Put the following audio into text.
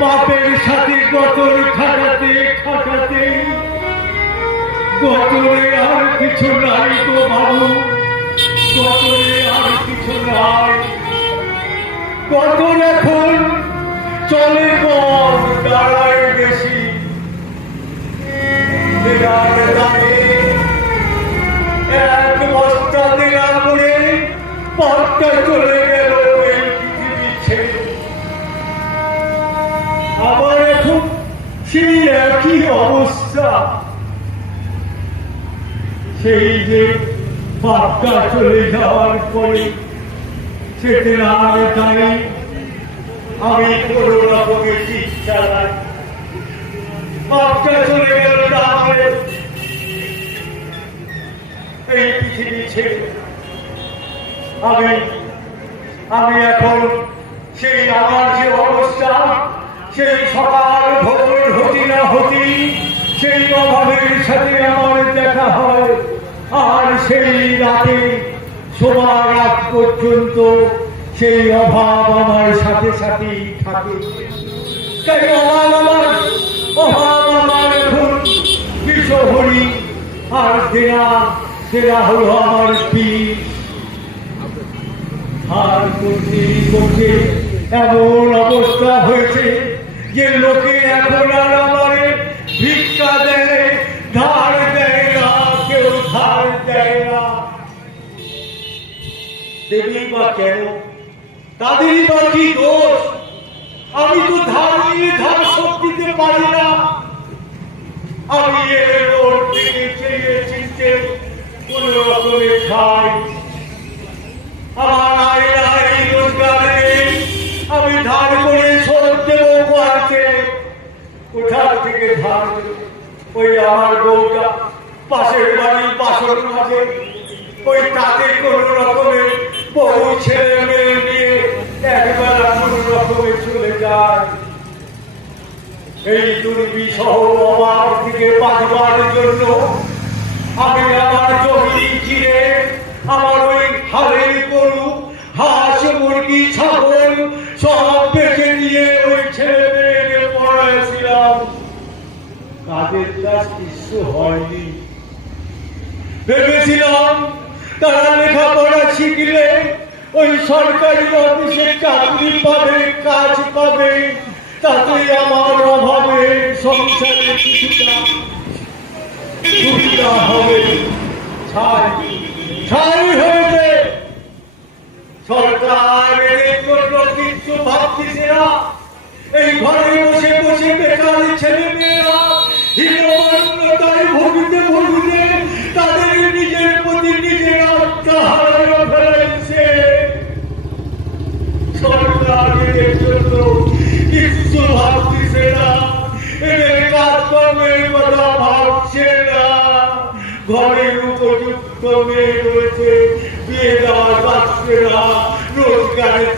বাপের সাথে গতর খাটাতে খাটাতে গতরে আর কিছু নাই গো বাবু, গতরে আর কিছু নাই। গতর এখন চলে কম, দাঁড়ায় বেশি। এক বস্তা দেনা করে পথটা চলে গেল এই পৃথিবী ছেড়ে। আবার এখন সেই একই অবস্থা। সেই যে বাপটা চলে যাওয়ার পরে সেতে আর দাঁড়িয়ে আমি কোনো রকমের ঠিক চালাই। বাপটা চলে গেল তাহলে এই পৃথিবী ছেড়ে। আমি এখন সেই আমার যে অবস্থা, সেই সকাল ভোর হতি না হতি সেই অভাবের সাথে আমার দেখা হয়, আর সেই রাতে শোবার রাত পর্যন্ত সেই অভাব আমার সাথে সাথেই থাকে। তাই অভাব আমার এখন বিষহরি, আর দেনা হলো আমার পিঠ। আর করতে করতে এমন অবস্থা হয়েছে যে লোকে এখন আর আমারে ভিক্ষা দেয়, ধার দেয় না, কেউ ধার দেয় না। দেবী বা কেন, তাদেরই বা কি দোষ? আমি তো ধার নিয়ে ধার শোধ দিতে পারি না। আমি এর ওর দিকে চেয়ে চিনতে কোন রকমে খাই। আমার আয় রোজগার নেই, আমি ধার করে শোধ দেবো কোয়াকে। কোথার থেকে ধার? ওই আমার বউটা পাশের বাড়ির বাসর মাঝে, ওই তাকে কোন রকমে বহু ছেলে মেয়ে নিয়ে একবেলা কোন রকমে চলে যায়। এই দুর্বিষহ অভাব থেকে বাঁচবার জন্য আমি আমার জমি চিরে, আমার ওই হাড়ের গরু, হাঁস, মুরগি, ছাগল সব বেঁচে দিয়ে ওই ছেলে মেয়েকে পড়াইছিলাম। কাজের কাজ কিছু হয়নি। ভেবেছিলাম তারা লেখাপড়া শিখলে ওই সরকারি অফিসে চাকরি পাবে, কাজ পাবে, তাতে আমার অভাবে সংসারে কিছুটা সুবিধা হবে। ছাই হয়েছে। সরকার এর জন্য কিছু ভাবতেছে না। এই ঘরে বসে বসে বেকার ছেলে মেয়েরা হীনমন্যতায় ভুগিতে ভুগিতে তাদের নিজের প্রতি নিজের আত্মা হারাইয়া ফেলেছে। সরকার এর জন্য কিছু ভাবতেছে না, এদের কাজকর্মের কথা ভাবছে না। ঘরের উপযুক্ত মেয়ে রয়েছে, বিয়ে দেওয়া যাচ্ছে না, রোজগারের